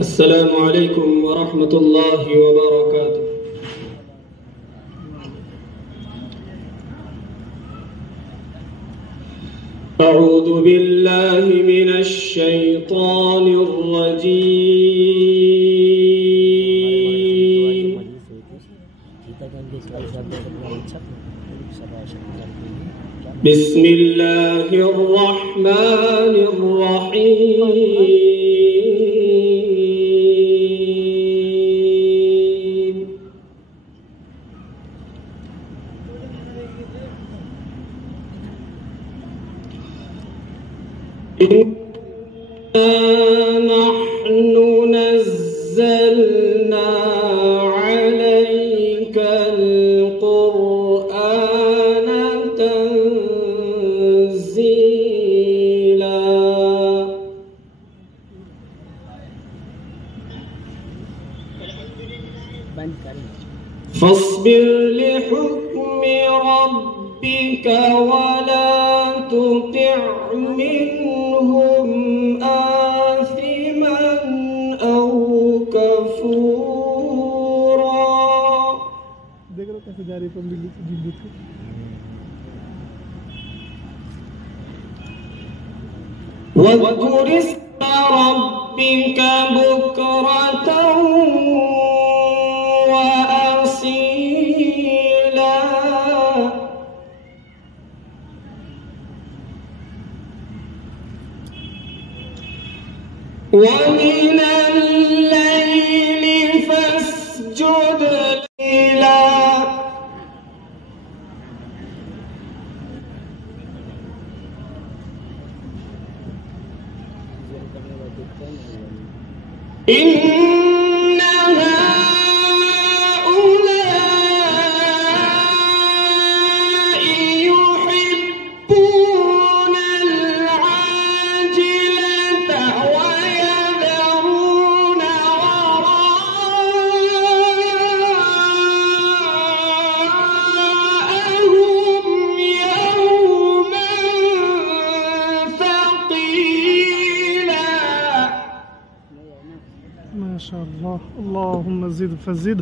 السلام عليكم ورحمة الله وبركاته. أعوذ بالله من الشيطان الرجيم. بسم الله الرحمن الرحيم. نحن نزلنا عليك القرآن تنزيلا فاصبر لحكم ربك ولا تطع منهم آثما أو كفورا. واذكر اسم ربك بكرة وأصيلا ومن الليل فاسجد له إن هؤلاء يحبون العاجلة ويذرون وراءهم يوما ثقيلا. ما شاء الله، اللهم زد فزد.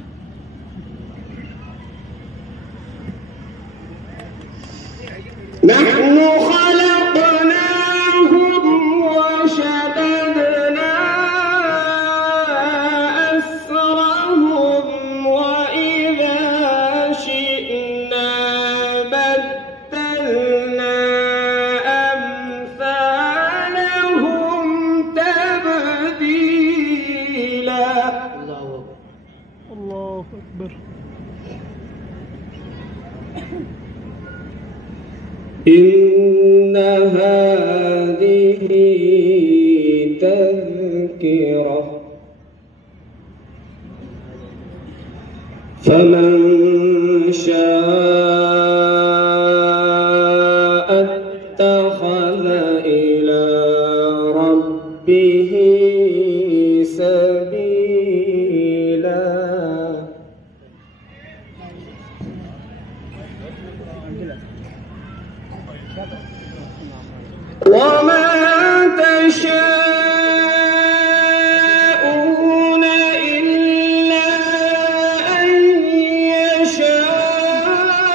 نحن خلقناهم وشددنا أسرهم وإذا شئنا بدلنا أمثالهم تبديلا. الله أكبر. إن هذه تذكرة فمن شاء اتخذ إلى ربه سبيلا. وما تشاءون إلا أن يشاء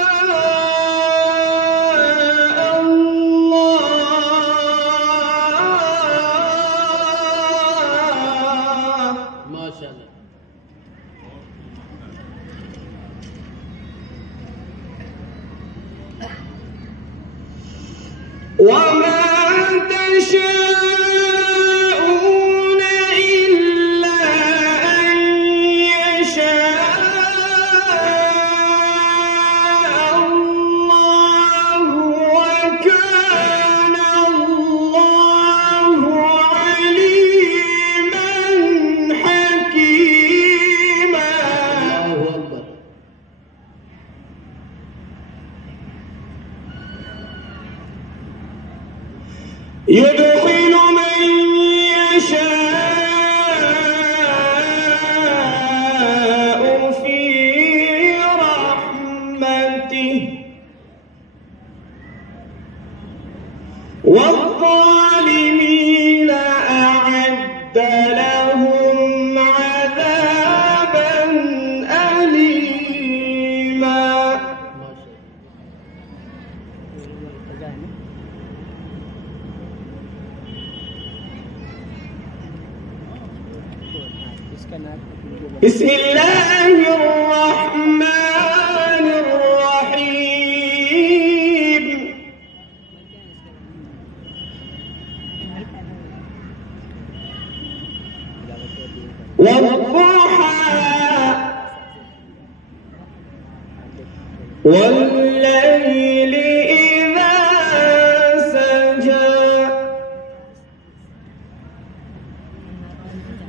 بسم الله الرحمن الرحيم والضحى والليل إذا سجى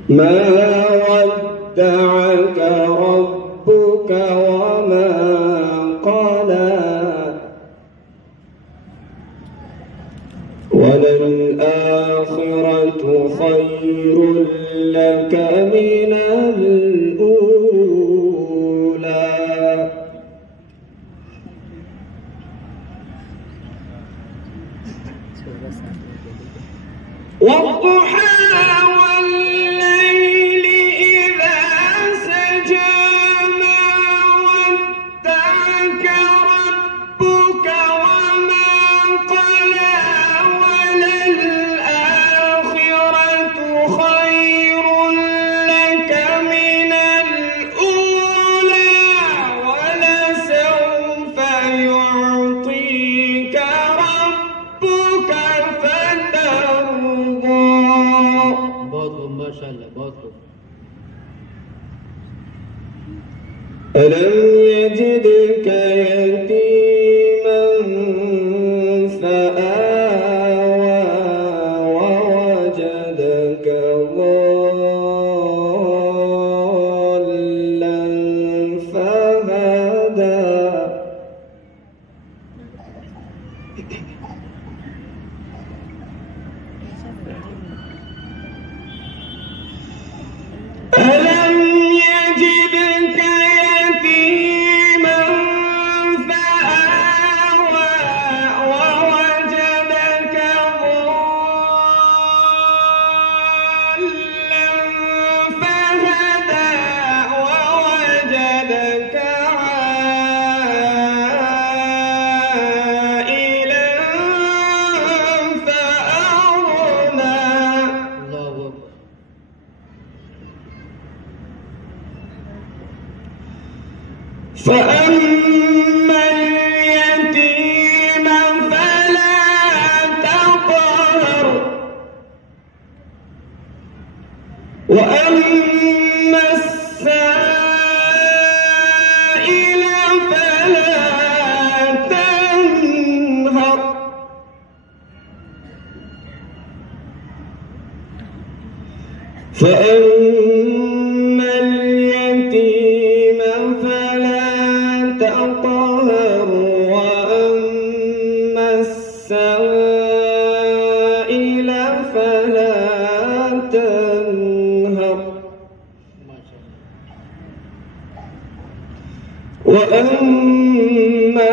ما ودعك ربك وما قلى وللآخرة خير لك من الأولى والضحى والليل إذا سجى ما ودعك ربك وما قلى وللآخرة خير لك من الأولى ولسوف يعطيك ربك فترضى माशाअल्लाह बहुत खूब ألم يجدك يتيما فآوى ووجدك ضالا فهدى ألم يجدك يتيما فآوى ووجدك ضالا فهدى ووجدك عائلا فأغنى الله أكبر فأما اليتيم فلا تقهر وأما السائل فلا تنهر فأما اليتيم فلا تقهر وأما السائل فلا تنهر وأما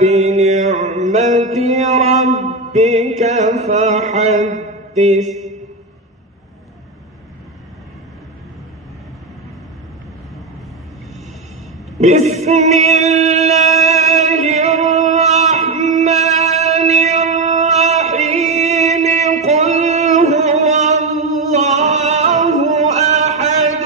بنعمة ربك فحدث بسم الله الرحمن الرحيم قل هو الله أحد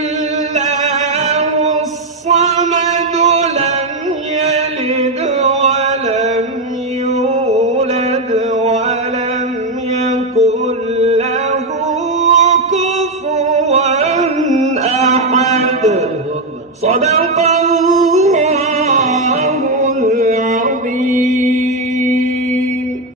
الله الصمد لم يلد ولم يولد ولم يكن له كفوا أحد صدق